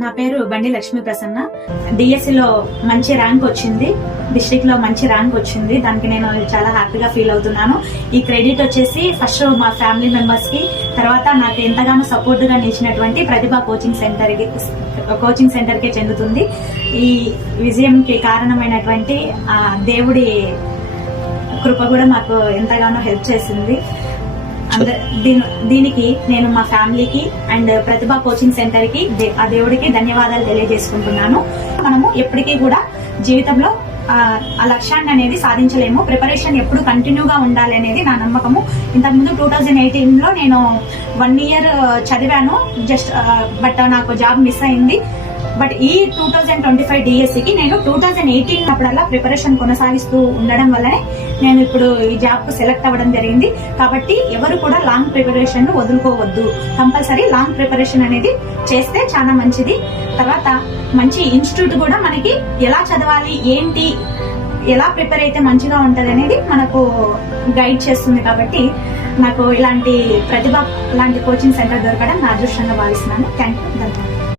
నా పేరు బండి లక్ష్మీ ప్రసన్న. డిఎస్సిలో మంచి ర్యాంక్ వచ్చింది, డిస్ట్రిక్ట్ లో మంచి ర్యాంక్ వచ్చింది. దానికి నేను చాలా హ్యాపీగా ఫీల్ అవుతున్నాను. ఈ క్రెడిట్ వచ్చేసి ఫస్ట్ మా ఫ్యామిలీ మెంబర్స్ కి, తర్వాత నాకు ఎంతగానో సపోర్ట్ గా నిలిచినటువంటి ప్రతిభ కోచింగ్ సెంటర్ కి చెందుతుంది. ఈ విజయంకి కారణమైనటువంటి దేవుడి కృప కూడా మాకు ఎంతగానో హెల్ప్ చేసింది. దీనికి నేను మా ఫ్యామిలీకి అండ్ ప్రతిభ కోచింగ్ సెంటర్ కి ఆ దేవుడికి ధన్యవాదాలు తెలియజేసుకుంటున్నాను. మనము ఎప్పటికీ కూడా జీవితంలో ఆ లక్ష్యాన్ని అనేది సాధించలేము. ప్రిపరేషన్ ఎప్పుడు కంటిన్యూగా ఉండాలి అనేది నా నమ్మకము. ఇంతకుముందు 2018లో నేను 1 year చదివాను బట్ నాకు జాబ్ మిస్ అయింది. బట్ ఈ 2025 డిఎస్సికి నేను 2018 అప్పుడల్లా ప్రిపరేషన్ కొనసాగిస్తూ ఉండడం వల్లనే నేను ఇప్పుడు ఈ జాబ్ కు సెలెక్ట్ అవ్వడం జరిగింది. కాబట్టి ఎవరు కూడా లాంగ్ ప్రిపరేషన్ ను వదులుకోవద్దు. కంపల్సరీ లాంగ్ ప్రిపరేషన్ అనేది చేస్తే చాలా మంచిది. తర్వాత మంచి ఇన్స్టిట్యూట్ కూడా మనకి ఎలా చదవాలి, ఏంటి, ఎలా ప్రిపేర్ అయితే మంచిగా ఉంటది అనేది మనకు గైడ్ చేస్తుంది. కాబట్టి నాకు ఇలాంటి ప్రతిభ లాంటి కోచింగ్ సెంటర్ దొరకడం నా అదృష్టంగా భావిస్తున్నాను. Thank you.